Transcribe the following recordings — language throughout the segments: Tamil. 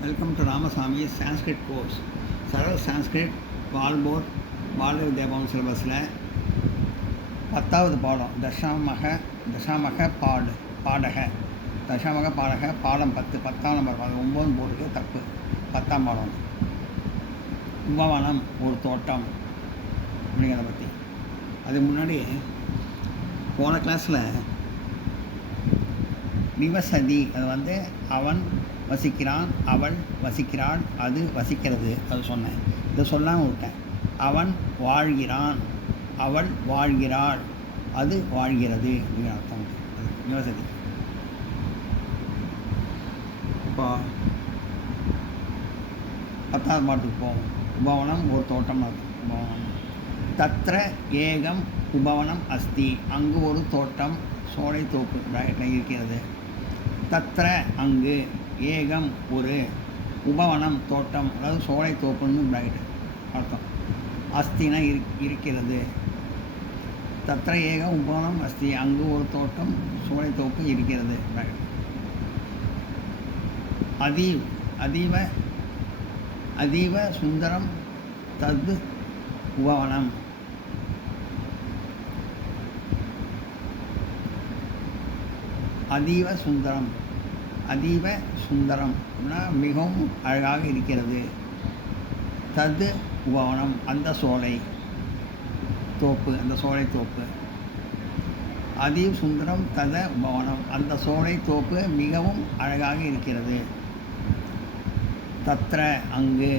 Welcome to Ramaswamy Sanskrit course. Saral Sanskrit Walbor பாரத வித்யாபவன் சிலபஸில் 10வது பாடம் தசாமக பாடக பாடம் 10 10ஆம் நம்பர் பாடம் 9 போடுறது தப்பு 10ஆம் பாடம் உபவனம் ஒரு தோட்டம் அப்படிங்கிறத பற்றி. அதுக்கு முன்னாடி போன கிளாஸில் நிவசதி அது அவன் வசிக்கிறான், அவள் வசிக்கிறாள், அது வசிக்கிறது அது சொன்னேன். இதை சொல்லாமல் விட்டேன். அவன் வாழ்கிறான், அவள் வாழ்கிறாள், அது வாழ்கிறது அப்படின்னு அர்த்தம் நிவசதி. இப்போ 10வது பாட்டுக்கு போவோம். உபவனம் ஒரு தோட்டம் உபவனம். தத்ர ஏகம் உபவனம் அஸ்தி, அங்கு ஒரு தோட்டம் சோலை தோப்பு இருக்கிறது. தத்ர அங்கு, ஏகம் ஒரு, உபவனம் தோட்டம் அதாவது சோலை தோப்புன்னு பிரைட் அர்த்தம். அஸ்தினா இருக்கிறது. தத்ர ஏகம் உபவனம் அஸ்தி, அங்கு ஒரு தோட்டம் சோலை தோப்பு இருக்கிறது பிரைட். அதீவ சுந்தரம் தத் உபவனம். அதீவ சுந்தரம் மிகவும் அழகாக இருக்கிறது. தது உபவனம் அந்த சோலை தோப்பு. அதீவ சுந்தரம் தத உபவனம் அந்த சோலை தோப்பு மிகவும் அழகாக இருக்கிறது. தத்ர அங்கு,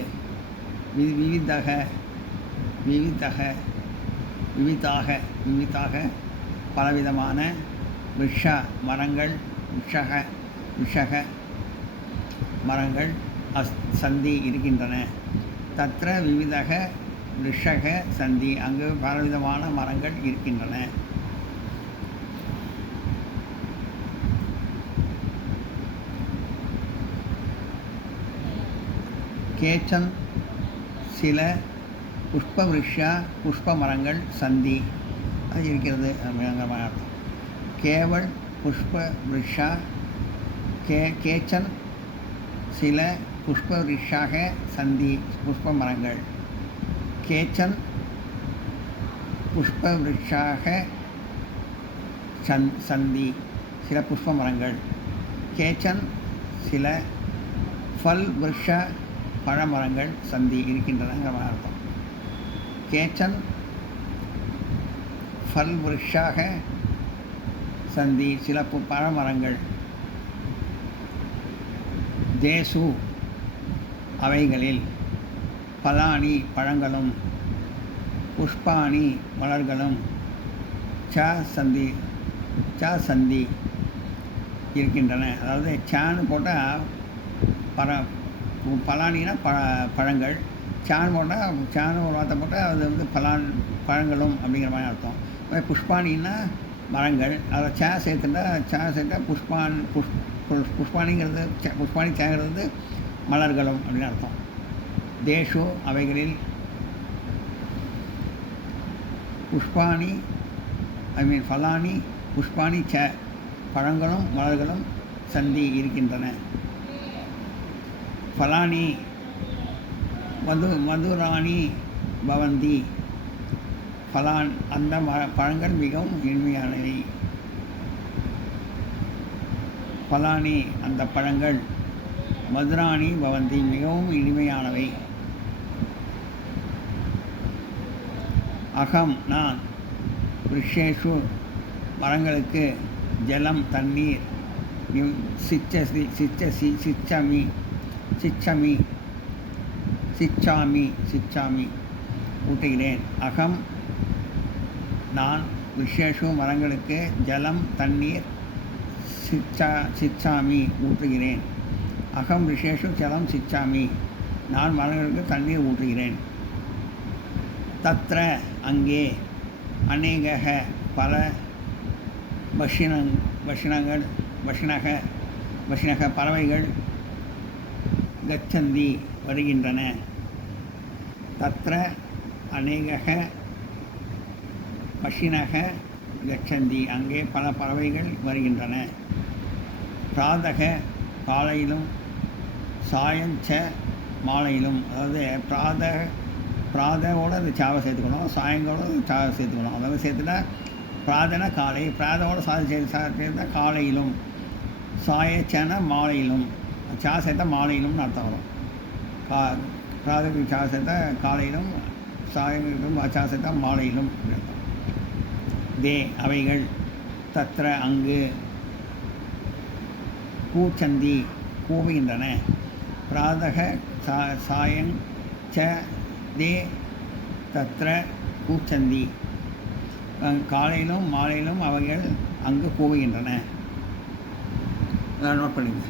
விவிதாக பலவிதமான மரங்கள் மரங்கள் சந்தி இருக்கின்றன. தத்ர விவிதக விஷக சந்தி, அங்கு பலவிதமான மரங்கள் இருக்கின்றன. கேச்சன் சில புஷ்ப மரங்கள் சந்தி அது இருக்கிறது. கேவல் புஷ்ப விருஷா கேச்சன் சில புஷ்ப விருஷாக சந்தி புஷ்ப மரங்கள். கேச்சன் புஷ்ப விருஷாக சந்தி சில புஷ்ப மரங்கள். கேச்சன் சில ஃபல் விருஷ பழமரங்கள் சந்தி இருக்கின்றன அர்த்தம். கேச்சன் ஃபல் விருஷாக சந்தி சில பழமரங்கள். தேசு அவைகளில், பலானி பழங்களும், புஷ்பானி மலர்களும், சந்தி இருக்கின்றன. அதாவது சான்னு போட்டால் பலானினா பழங்கள், சான் போட்டால் சான்னு ஒரு வார்த்தை போட்டால் அது பழங்களும் அப்படிங்கிற மாதிரி அர்த்தம். புஷ்பானின்னா மரங்கள், அதை சேர்த்தா புஷ்பானிங்கிறது புஷ்பானி தேங்கிறது மலர்களும் அப்படின்னு அர்த்தம். தேஷு அவைகளில், புஷ்பானி ஃபலானி புஷ்பானி பழங்களும் மலர்களும் சந்தி இருக்கின்றன. ஃபலானி மதுராணி பவந்தி, அந்த பழங்கள் மிகவும் இனிமையானவை. ஃபலானி அந்த பழங்கள், மதுராணி பவந்தி மிகவும் இனிமையானவை. அகம் நான், விருஷேஷு மரங்களுக்கு, ஜலம் தண்ணீர், சிச்சாமி ஊட்டுகிறேன். அகம் நான், விசேஷு மரங்களுக்கு, ஜலம் தண்ணீர், சிச்சாமி ஊற்றுகிறேன். அகம் விசேஷு ஜலம் சிச்சாமி, நான் மரங்களுக்கு தண்ணீர் ஊற்றுகிறேன். தத்ர அங்கே, அநேக பல, பஷினக பறவைகள், கச்சந்தி வருகின்றன. தத்ர அநேக பஷினக கச்சந்தி அங்கே பல பறவைகள் வருகின்றன. பிராதக காலையிலும், சாயஞ்ச மாலையிலும், அதாவது பிராதவோட அந்த சாவை சேர்த்துக்கணும், சாயங்களோட சாவை சேர்த்துக்கணும். அதாவது சேர்த்துட்டா பிராதனா காலை, பிராதவோட சேர்த்தா காலையிலும், சாயச்சன மாலையிலும், சா சேர்த்தா மாலையிலும்னு அர்த்தம் வரும். பிராதத்துக்கு சா சேர்த்தா காலையிலும், சாயம் சா சேர்த்தா மாலையிலும் அர்த்தம். தே அவைகள், தத்ர அங்கு, கூச்சந்தி கூவுகின்றன, பிராதக சாயங் ச தே தத்ர கூச்சந்தி, காலையிலும் மாலையிலும் அவைகள் அங்கு கூவுகின்றன. நோட் பண்ணுங்க.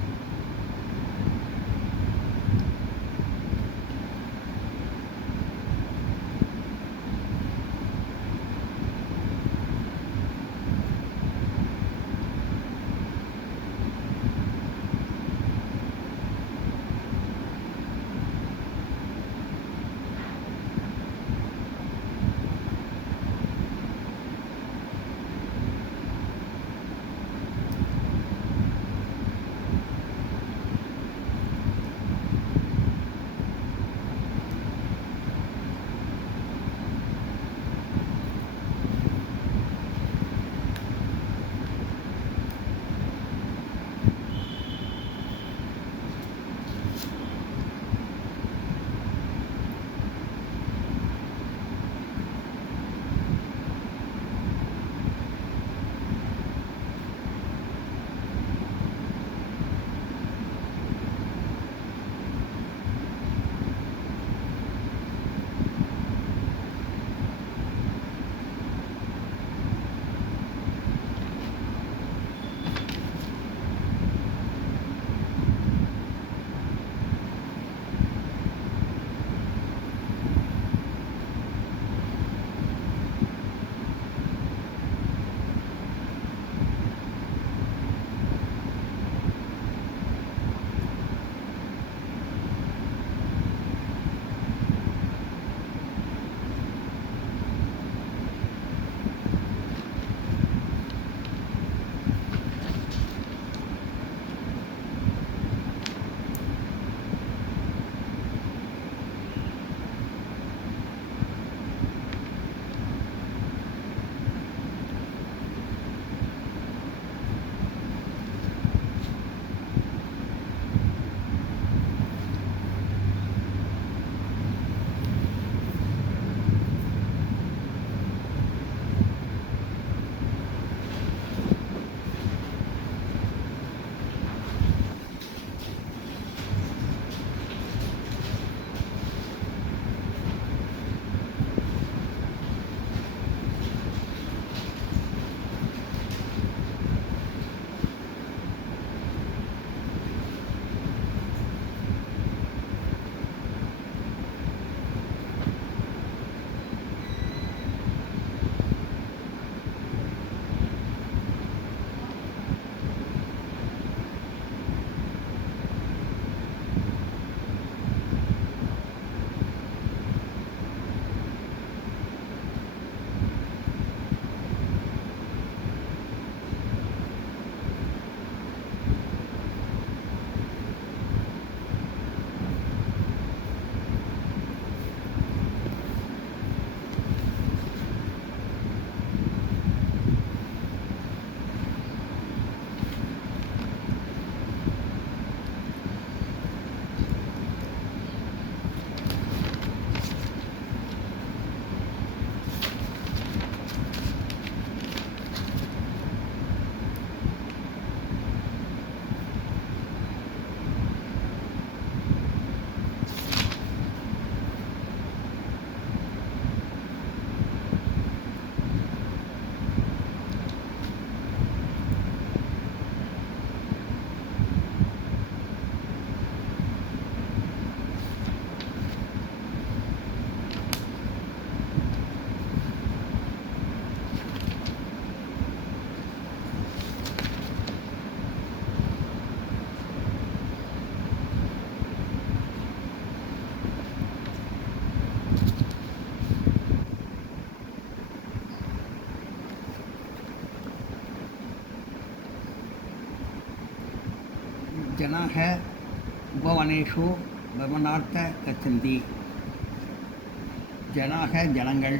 जनाः உபவனேஷு பிரமணார்த்த கச்சந்தி. ஜனாக ஜனங்கள்,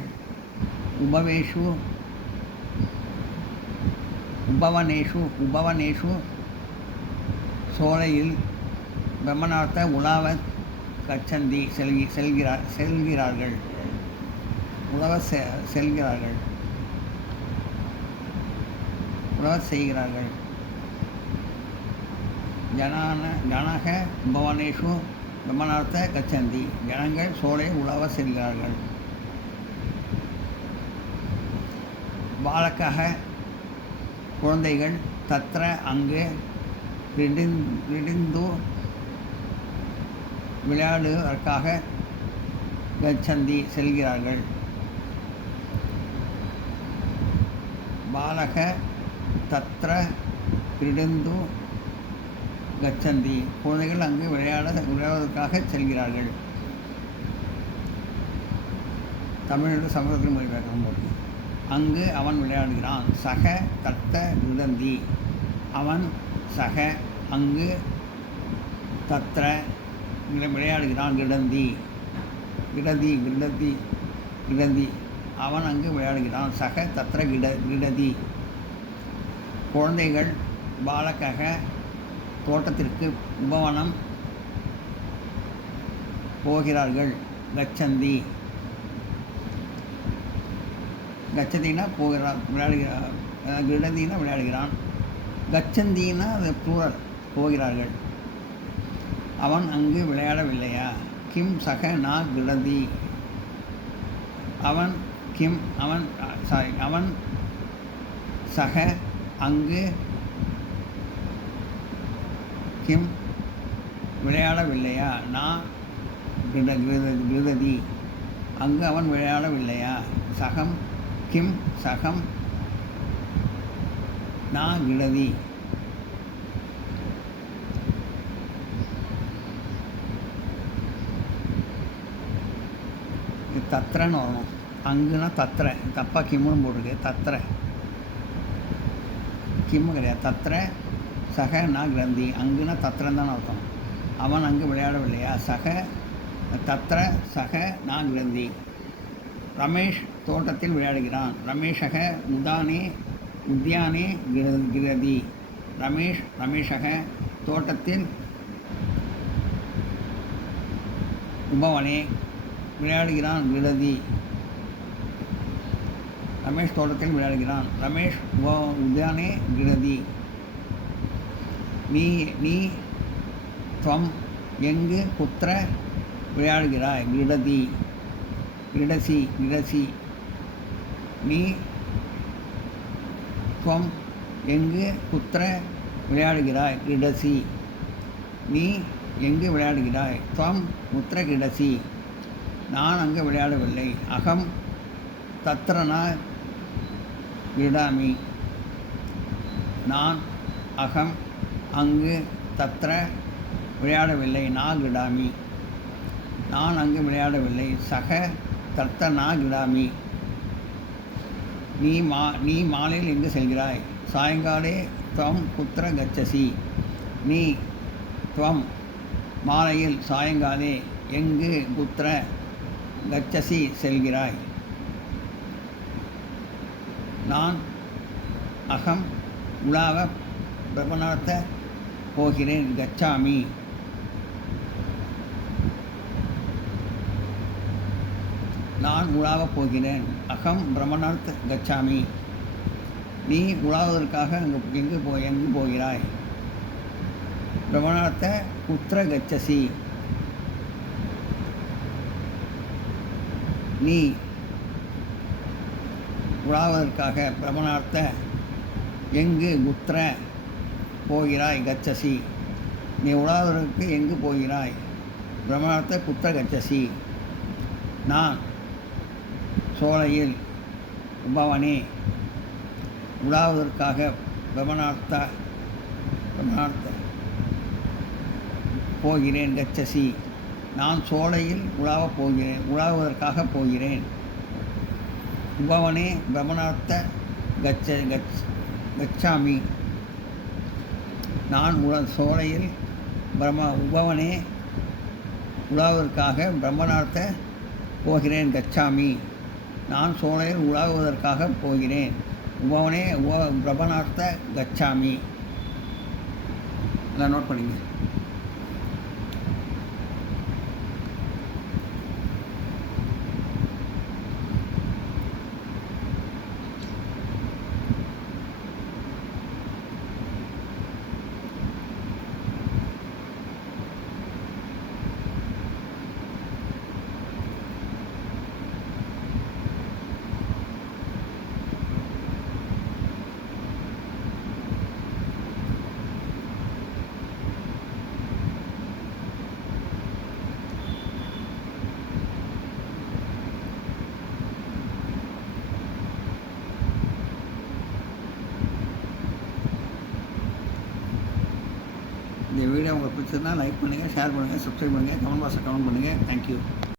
உபவனேஷு சோலையில் பிரம்மணார்த்த உலாவ கச்சந்தி செல்கிறார்கள். உழவ செய்கிறார்கள். ஜனக உபவனேஷு பிரம்மணார்த்த கச்சந்தி. ஜனங்கள் சோலை உழவ செல்கிறார்கள். பாலக்காக குழந்தைகள், தத்ர அங்கு, கிரீடிந்து விளையாடுவதற்காக, கச்சந்தி செல்கிறார்கள். பாலக தத்ர கிரீடிந்து கச்சந்தி. குழந்தைகள் அங்கு விளையாடுவதற்காக செல்கிறார்கள். தமிழோடு சமூகத்தில் மொழிபெயர்க்கும் போது அங்கு அவன் விளையாடுகிறான். சக தத்த கிருடந்தி. அவன் சக அங்கு தத்ர விளையாடுகிறான். கிடந்தி அவன் அங்கு விளையாடுகிறான். சக தத்ர கிடதி. குழந்தைகள் பாலக்காக தோட்டத்திற்கு, உபவனம் போகிறார்கள். கச்சந்தி கச்சந்தின்னா போகிறான், விளையாடுகிறான். கிடந்தின்னா விளையாடுகிறான். கச்சந்தின்னா அது ப்ளூரல், போகிறார்கள். அவன் அங்கு விளையாடவில்லையா? கிம் சக நா கிடந்தி. அவன் சக அங்கு கிம் விளையாடவில்லையா? நான் கிருததி அங்கு அவன் விளையாடவில்லையா? சகம் கிம் சகம் நா கிடதி. தத்ரன்னு வரணும். அங்குன்னா தத்ர, தப்பா கிம்முன்னு போட்டிருக்கு. தத்ர கிம்மு கிடையாது. தத்ர சக நா கிரந்தி. அங்குன்னா தத்ரன் தான் அர்த்தம். அவன் அங்கு விளையாடவில்லையா? சக தத்ர சக நா கிரந்தி. ரமேஷ் தோட்டத்தில் விளையாடுகிறான். ரமேஷக உத்யானே கிரதி. ரமேஷக தோட்டத்தில், உபவனே விளையாடுகிறான். கிரதி. ரமேஷ் தோட்டத்தில் விளையாடுகிறான். ரமேஷ் உத்யானே கிரதி. நீ துவம் எங்கு குத்திர விளையாடுகிறாய்? கிடசி. நீ துவம் எங்கு குத்திர விளையாடுகிறாய்? கிடசி. நீ எங்கு விளையாடுகிறாய்? துவம் முத்திர கிடசி. நான் அங்கு விளையாடவில்லை. அகம் தத்ர நா கிடாமி. நான் அகம் அங்கு தத்ர விளையாடவில்லை. நா கிடாமி. நான் அங்கு விளையாடவில்லை. சக தத்த நா கிடாமி. நீ மாலையில் எங்கு செல்கிறாய்? சாயங்காலே துவம் குத்திர கச்சசி. நீ துவம் மாலையில், சாயங்காலே எங்கு குத்திர கச்சசி செல்கிறாய்? நான் அகம் உலாவ பிரபணார்த்த போகிறேன். கச்சாமி. நான் உலாவப் போகிறேன். அகம் பிரமணார்த்த கச்சாமி. நீ உலாவதற்காக எங்கு போகிறாய்? பிரமணார்த்த குத்திர கச்சசி. நீ உலாவதற்காக பிரமணார்த்த எங்கு குத்திர போகிறாய்? கச்சசி. நீ உலாவதற்கு எங்கு போகிறாய்? பிரமணார்த்த குத்திர கச்சசி. நான் சோலையில், உபவனே உலாவதற்காக, பிரமணார்த்த போகிறேன். கச்சசி. நான் சோலையில் உலாவதற்காக போகிறேன். உபவனே பிரமணார்த்த கச்சாமி. நான் சோலையில் உபவனே உலாவதற்காக பிரம்மனார்த்த போகிறேன் கச்சாமி. நான் சோலையில் உலாவுவதற்காக போகிறேன். உபவனே பிரம்மனார்த்த கச்சாமி. எல்லாம் நோட் பண்ணிங்க. இந்த வீடியோ உங்களுக்கு பிடிச்சதுன்னா லைக் பண்ணுங்கள், ஷேர் பண்ணுங்கள், சப்ஸ்கிரைப் பண்ணுங்கள், கமெண்ட் பாக்ஸில் கமெண்ட் பண்ணுங்கள். தேங்க்யூ.